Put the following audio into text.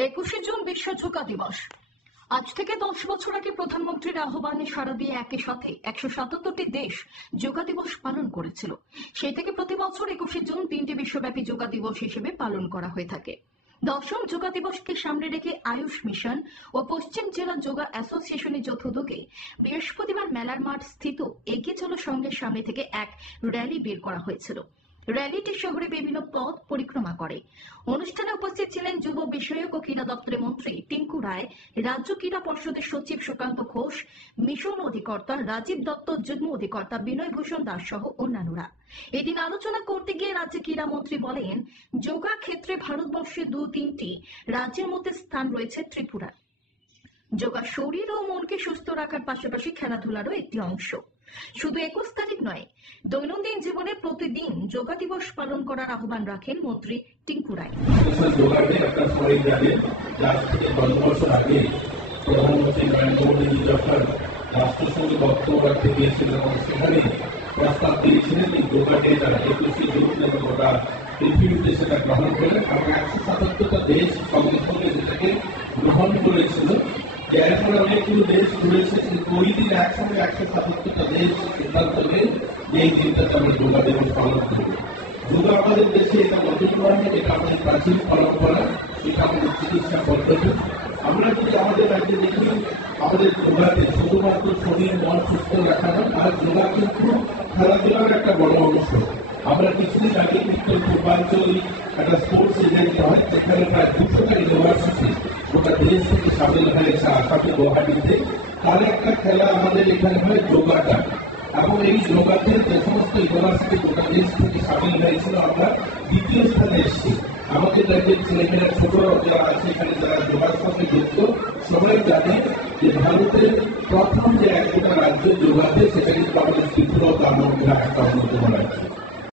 21শে June বিশ্ব যোগা দিবস। আজ থেকে 10 বছর আগে প্রধানমন্ত্রীর আহ্বানে সাড়া দিয়ে একই সাথে 177টি দেশ যোগা দিবস পালন করেছিল। সেই থেকে প্রতি বছর 21শে জুন দিনটি বিশ্বব্যাপী যোগা দিবস হিসেবে পালন করা হয়ে থাকে। দশম যোগা দিবসকে সামনে রেখে আয়ুষ মিশন ও পশ্চিম জেলা যোগা অ্যাসোসিয়েশনের যৌথ উদ্যোগে বৃহস্পতিবার মেলার মাঠ স্থিত এগিয়ে চলো সঙ্গের সামনে থেকে এক র্যালি বের করা হয়েছিল। র্যালিটি শহরে বিভিন্ন পথ পরিক্রমা করে। অনুষ্ঠানে উপস্থিত ছিলেন যুব বিষয়ক ও ক্রীড়া দপ্তরের মন্ত্রী টিঙ্কু রায়, রাজ্য ক্রীড়া পর্ষদের সচিব সুকান্ত ঘোষ, মিশন অধিকর্তা রাজীব দত্ত, যুগ্ম অধিকর্তা বিনয় ভূষণ দাস সহ অন্যান্যরা। এদিন আলোচনা করতে গিয়ে রাজ্যের ক্রীড়া মন্ত্রী বলেন, যোগা ক্ষেত্রে ভারতবর্ষে 2-3টি রাজ্যের মধ্যে স্থান রয়েছে ত্রিপুরা। যোগা শরীর ও মনকে সুস্থ রাখার পাশাপাশি খেলাধুলারও একটি অংশ। শুধু 21 তারিখ নয়, দৈনন্দিন জীবনে প্রতিদিন যোগা দিবস পালন করার আহ্বান রাখেন মন্ত্রী টিঙ্কু রায়। প্রধানমন্ত্রী নরেন্দ্র মোদী যখন রাষ্ট্রসঙ্গে বক্তব্য রাখতে গিয়েছিলেন এবং সেখানে প্রস্তাব দিয়েছিলেন যে যোগা ডে তারা 21শে জুন গোটা পৃথিবীতে সেটা গ্রহণ করেন এবং 177টা দেশ সঙ্গে সঙ্গে সেটাকে গ্রহণ করেছিল। এর ফলে অনেকগুলো দেশ ঘুরেছে, কিন্তু ওই দিন একসঙ্গে 177টা দেশ সিদ্ধান্ত নেন যে এই দিনটাতে আমরা যোগা দিবস পালন করব। যোগা আমাদের দেশে এটা নতুন নয়, এটা আমাদের প্রাচীন পরম্পরা, এটা আমাদের চিকিৎসা পদ্ধতি। আমরা যদি আমাদের রাজ্যে দেখি, আমাদের যোগাতে শুধুমাত্র শরীর মন সুস্থ রাখা নয়, আর যোগা কিন্তু খেলাধুলার একটা বড় অংশ। আমরা কিছুদিন আগে উত্তর পূর্বাঞ্চল একটা স্পোর্টস ইভেন্ট হয়, যেখানে প্রায় 200টা ইউনিভার্সিটি গোটা দেশ থেকে সামিল হয়েছে আসামে গুয়াহাটিতে। তার একটা খেলা আমাদের এখানে হয় যোগাটা, এবং এই যোগাতে যে সমস্ত ইউনিভার্সিটি গোটা দেশ থেকে সামিল হয়েছিল আমরা দ্বিতীয় স্থানে এসেছি। আমাদের রাজ্যের ছেলেমেয়েরা ছোট যারা আছে এখানে যারা যোগার সঙ্গে যুক্ত সবাই জানে যে ভারতের প্রথম যে একটা রাজ্য যোগাতে সেটা কিন্তু আমাদের ত্রিপুরা তার মধ্যে একটা অন্যতম রাজ্য।